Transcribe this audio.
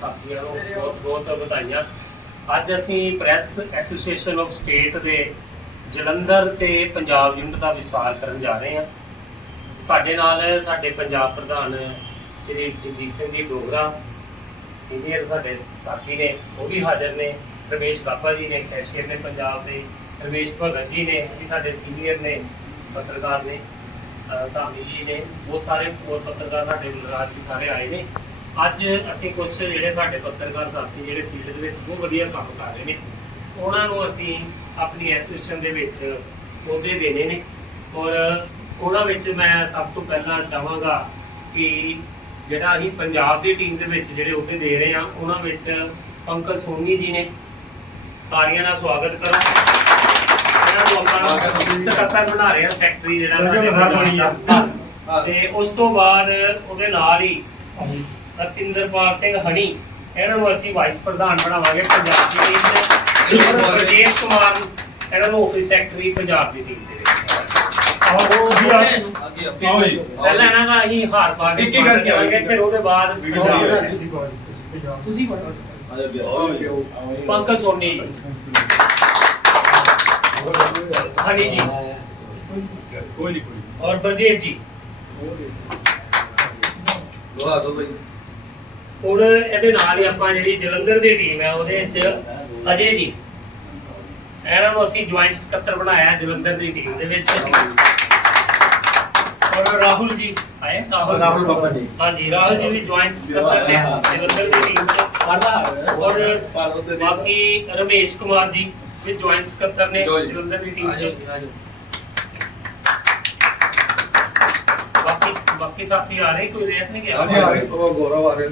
ਸਾਥੀਆਂ ਨੂੰ ਬਹੁਤ ਬਹੁਤ ਵਧਾਈਆਂ। ਅੱਜ ਅਸੀਂ ਪ੍ਰੈਸ ਐਸੋਸੀਏਸ਼ਨ ਆਫ ਸਟੇਟ ਦੇ ਜਲੰਧਰ ਤੇ ਪੰਜਾਬ ਯੂਨਿਟ ਦਾ ਵਿਸਤਾਰ ਕਰਨ ਜਾ ਰਹੇ ਹਾਂ। ਸਾਡੇ ਨਾਲ ਸਾਡੇ ਪੰਜਾਬ ਪ੍ਰਧਾਨ ਸ੍ਰੀ ਜਗਜੀਤ ਸਿੰਘ ਜੀ ਡੋਗਰਾ, ਸੀਨੀਅਰ ਸਾਡੇ ਸਾਥੀ ਨੇ, ਉਹ ਵੀ ਹਾਜ਼ਰ ਨੇ। ਰਮੇਸ਼ ਬਾਬਾ ਜੀ ਨੇ, ਕੈਸ਼ੀਅਰ ਨੇ ਪੰਜਾਬ ਦੇ। ਰਮੇਸ਼ ਭਗਤ ਜੀ ਨੇ ਵੀ ਸਾਡੇ ਸੀਨੀਅਰ ਨੇ, ਪੱਤਰਕਾਰ ਨੇ। ਧਾਮੀ ਜੀ ਨੇ ਬਹੁਤ ਸਾਰੇ ਹੋਰ ਪੱਤਰਕਾਰ ਸਾਡੇ ਗੁਜਰਾਤ 'ਚ ਸਾਰੇ ਆਏ ਨੇ। ਅੱਜ ਅਸੀਂ ਕੁਝ ਜਿਹੜੇ ਸਾਡੇ ਪੱਤਰਕਾਰ ਸਾਥੀ ਜਿਹੜੇ ਫੀਲਡ ਦੇ ਵਿੱਚ ਬਹੁਤ ਵਧੀਆ ਕੰਮ ਕਰ ਰਹੇ ਨੇ ਉਹਨਾਂ ਨੂੰ ਅਸੀਂ ਆਪਣੀ ਐਸੋਸੀਏਸ਼ਨ ਦੇ ਵਿੱਚ ਅਹੁਦੇ ਦੇਣੇ ਨੇ। ਔਰ ਉਹਨਾਂ ਵਿੱਚ ਮੈਂ ਸਭ ਤੋਂ ਪਹਿਲਾਂ ਚਾਹਾਂਗਾ ਕਿ ਜਿਹੜਾ ਅਸੀਂ ਪੰਜਾਬ ਦੀ ਟੀਮ ਦੇ ਵਿੱਚ ਜਿਹੜੇ ਅਹੁਦੇ ਦੇ ਰਹੇ ਹਾਂ ਉਹਨਾਂ ਵਿੱਚ ਪੰਕਜ ਸੋਨੀ ਜੀ ਨੇ। ਤਾੜੀਆਂ ਨਾਲ ਸਵਾਗਤ ਕਰੋ। ਇਹਨਾਂ ਨੂੰ ਆਪਾਂ ਸਕੱਤਰ ਬਣਾ ਰਹੇ ਸੈਕਟਰੀ ਜਿਹੜਾ ਸਾਡੇ ਤੇ ਉਸ ਤੋਂ ਬਾਅਦ ਉਹਦੇ ਨਾਲ ਹੀ ਅਤਿੰਦਰਪਾਲ ਸਿੰਘ ਹਣੀ ਇਹਨਾਂ ਨੂੰ ਅਸੀਂ ਵਾਈਸ ਪ੍ਰਧਾਨ ਬਣਾਵਾਂਗੇ ਪੰਜਾਬ ਦੀ ਟੀਮ ਦੇ ਔਰ ਪ੍ਰਜੇਸ਼ ਕੁਮਾਰ ਇਹਨਾਂ ਨੂੰ ਆਫਿਸ ਸੈਕਟਰੀ ਪੰਜਾਬ ਦੀ ਟੀਮ ਦੇ ਵਿੱਚ। ਪਹਿਲਾਂ ਇਹਨਾਂ ਦਾ ਅਸੀਂ ਹਾਰ ਪਾ ਕੇ ਇੱਕ ਇੱਕ ਕਰਕੇ ਕਰਾਂਗੇ ਫਿਰ ਉਹਦੇ ਬਾਅਦ ਪੰਜਾਬ ਤੁਸੀਂ ਪੰਕਜ ਸੋਨੀ ਜੀ। ਹਣੀ ਜੀ। ਕੋਈ ਨਹੀਂ ਕੋਈ ਔਰ ਬਰਜੀਤ ਜੀ ਲੋਹਾ ਦੋ ਬਈ। ਹੁਣ ਇਹਦੇ ਨਾਲ ਹੀ ਆਪਾਂ ਜਿਹੜੀ ਜਲੰਧਰ ਦੀ ਟੀਮ ਹੈ ਉਹਦੇ ਵਿੱਚ ਅਜੇ ਜੀ। ਇਹਨਾਂ ਨੂੰ ਅਸੀਂ ਜੁਆਇੰਟ ਸਕੱਤਰ ਬਣਾਇਆ ਜਲੰਧਰ ਦੀ ਟੀਮ ਦੇ ਵਿੱਚ। ਔਰ ਰਾਹੁਲ ਜੀ ਆਏ? ਰਾਹੁਲ? ਬਾਬਾ ਜੀ। ਹਾਂਜੀ ਰਾਹੁਲ ਜੀ ਵੀ ਜੁਆਇੰਟ ਸਕੱਤਰ ਨੇ ਜਲੰਧਰ ਦੀ ਟੀਮ ਚ। ਔਰ ਬਾਕੀ ਰਮੇਸ਼ ਕੁਮਾਰ ਜੀ ਵੀ ਜੁਆਇੰਟ ਸਕੱਤਰ ਨੇ। ਜਲੰਧਰ ਦੀ ਟੀਮ ਚ। ਬਾਕੀ ਬਾਕੀ ਸਾਥੀ ਆ ਰਹੇ? ਕੋਈ ਰੇਟ ਨਹੀਂ ਗਿਆ? ਹਾਂਜੀ ਆ ਰਹੇ। ਗੌਰਵ ਆ ਰਹੇ